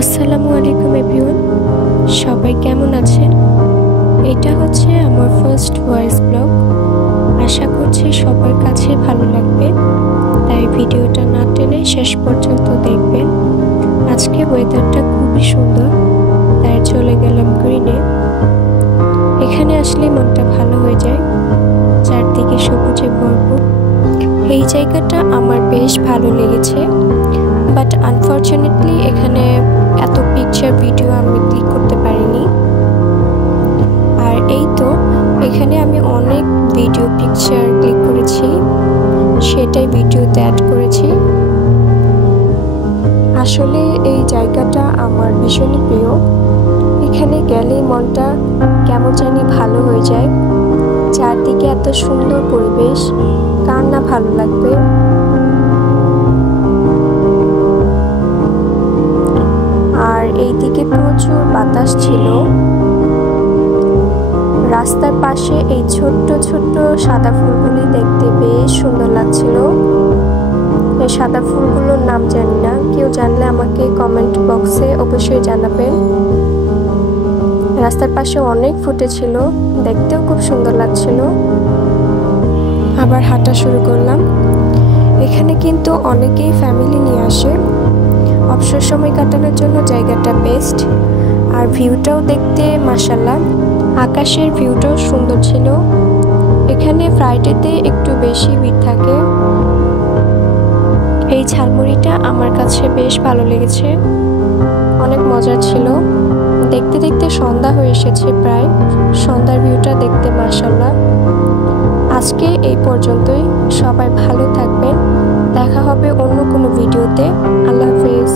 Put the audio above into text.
আসসালামু আলাইকুম এভরিওয়ান, সবাই কেমন আছেন? এটা হচ্ছে আমার ফার্স্ট ভয়েস ব্লগ। আশা করছি সবার কাছে ভালো লাগবে, তাই ভিডিওটা না টেনে শেষ পর্যন্ত দেখবেন। আজকে ওয়েদারটা খুবই সুন্দর, তাই চলে গেলাম গ্রিনে। এখানে আসলে মনটা ভালো হয়ে যায়, চারদিকে সবুজে ভরপুর। এই জায়গাটা আমার বেশ ভালো লেগেছে, বাট আনফরচুনেটলি এখানে এত পিকচার ভিডিও আমি ক্লিক করতে পারিনি। আর এই তো এখানে আমি অনেক ভিডিও পিকচার ক্লিক করেছি, সেটাই ভিডিওতে অ্যাড করেছি। আসলে এই জায়গাটা আমার ভীষণই প্রিয়। এখানে গেলেই মনটা কেমন জানি ভালো হয়ে যায়। চারদিকে এত সুন্দর পরিবেশ, কার না ভালো লাগবে। আর এইদিকে প্রচুর বাতাস ছিল। রাস্তার পাশে এই ছোট্ট ছোট্ট সাদা ফুলগুলি দেখতে বেশ সুন্দর লাগছিল। এই সাদা ফুলগুলোর নাম জানি না, কেউ জানলে আমাকে কমেন্ট বক্সে অবশ্যই জানাবেন। রাস্তার পাশে অনেক ফুটেছিল, দেখতেও খুব সুন্দর লাগছিল। আবার হাঁটা শুরু করলাম। এখানে কিন্তু অনেকেই ফ্যামিলি নিয়ে আসে। অবসর সময় কাটানোর জন্য জায়গাটা বেস্ট। আর ভিউটাও দেখতে মাশাআল্লাহ, আকাশের ভিউটাও সুন্দর ছিল। এখানে ফ্রাইডেতে একটু বেশি ভিড় থাকে। এই ঝালমুড়িটা আমার কাছে বেশ ভালো লেগেছে, অনেক মজার ছিল। দেখতে দেখতে সন্ধ্যা হয়ে এসেছে প্রায়। সন্ধ্যার ভিউটা দেখতে মাশাআল্লাহ। আজকে এই পর্যন্তই, সবাই ভালো থাকবেন। দেখা হবে অন্য কোনো ভিডিওতে। আল্লাহ হাফেজ।